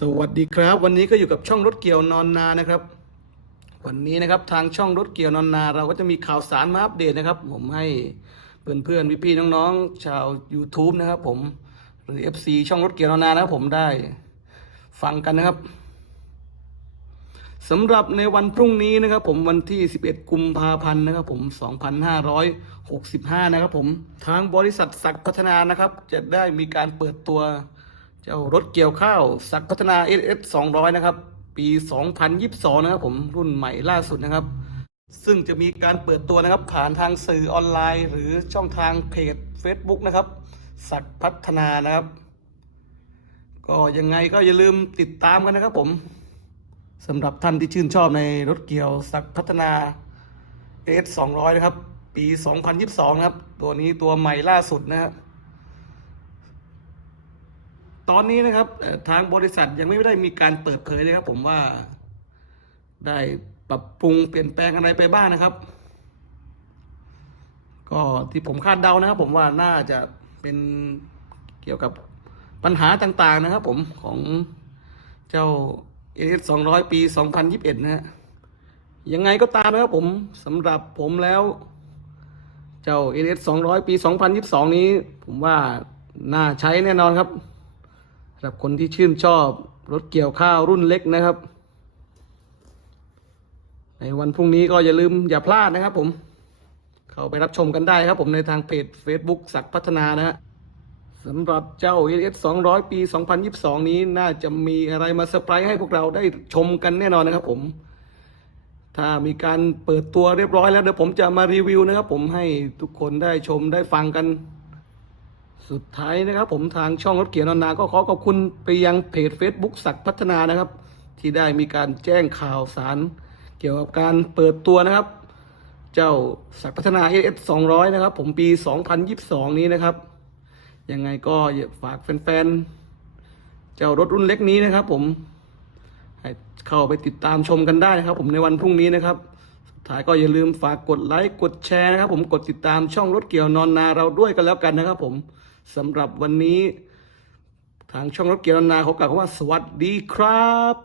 สวัสดีครับ วันนี้ก็อยู่กับช่องรถเกี่ยวนอนนานะครับ วันนี้นะครับทางช่องรถเกี่ยวนอนนา เราก็จะมีข่าวสารมาอัปเดตนะครับ ผมให้เพื่อนเพื่อนพี่พี่ๆน้องๆชาว YouTube นะครับ ผมหรือ FC ช่องรถเกี่ยวนอนนานะครับผมได้ฟังกันนะครับสำหรับในวันพรุ่งนี้นะครับ ผมวันที่ 11 กุมภาพันธ์นะครับ ผม 2565 นะครับ ผมทางบริษัทศักดิ์พัฒนานะครับ จะได้มีการเปิดตัว เจ้ารถเกี่ยวข้าวสักพัฒนา SS 200 นะครับ ปี 2022 นะครับผมรุ่นใหม่ล่าสุดนะครับ ซึ่งจะมีการเปิดตัวนะครับ ผ่านทางสื่อออนไลน์ หรือช่องทางเพจ Facebook นะครับ สักพัฒนานะครับ ก็ยังไงก็อย่าลืมติดตามกันนะครับผมสำหรับท่านที่ชื่นชอบในรถเกี่ยวสักพัฒนา S 200 นะครับ ปี 2022 นะครับ ตัวนี้ตัวใหม่ล่าสุดนะครับ ตอนนี้นะครับทางบริษัทยังไม่ได้มีการเปิดเผยเลยครับ ผมว่าได้ปรับปรุงเปลี่ยนแปลงอะไรไปบ้างนะครับ ก็ที่ผมคาดเดานะครับ ผมว่าน่าจะเป็นเกี่ยวกับปัญหาต่าง ๆ นะครับ ผมของเจ้า s 200ปี2021นะฮะยังไงก็ตามนะครับผมสำหรับผมแล้ว เจ้า s 200ปี2022นี้ ผมว่าน่าใช้แน่นอนครับ สำหรับคนที่ชื่นชอบรถเกี่ยวข้าวรุ่นเล็กนะครับ ในวันพรุ่งนี้ก็อย่าลืมอย่าพลาดนะครับผม เข้าไปรับชมกันได้ครับผมในทางเพจ Facebook สักพัฒนานะฮะสำหรับเจ้า AS 200 ปี 2022 นี้น่าจะมีอะไรมาเซอร์ไพรส์ให้พวกเราได้ชมกันแน่นอนนะครับผม ถ้ามีการเปิดตัวเรียบร้อยแล้วเดี๋ยวผมจะมารีวิวนะครับผมให้ทุกคนได้ชมได้ฟังกัน สุดท้ายนะครับผมทางช่องรถเกียร์นอนนา ก็ขอขอบคุณไปยังเพจ Facebook สักพัฒนานะครับ ที่ได้มีการแจ้งข่าวสาร เกี่ยวกับการเปิดตัวนะครับ เจ้าสักพัฒนา AS 200 นะครับ ผมปี 2022 นี้นะครับ ยังไงก็อย่าฝากแฟนๆ เจ้ารถรุ่นเล็กนี้นะครับ ผมให้เข้าไปติดตามชมกันได้นะครับ ผมในวันพรุ่งนี้นะครับท้ายก็อย่าลืมฝากกดไลค์ กดแชร์นะครับผมกดติดตามช่องรถเกี่ยวนอนนาเราด้วยกันแล้วกันนะครับผม สำหรับวันนี้ ทางช่องรถเกียรนาเขากล่าวว่าสวัสดีครับ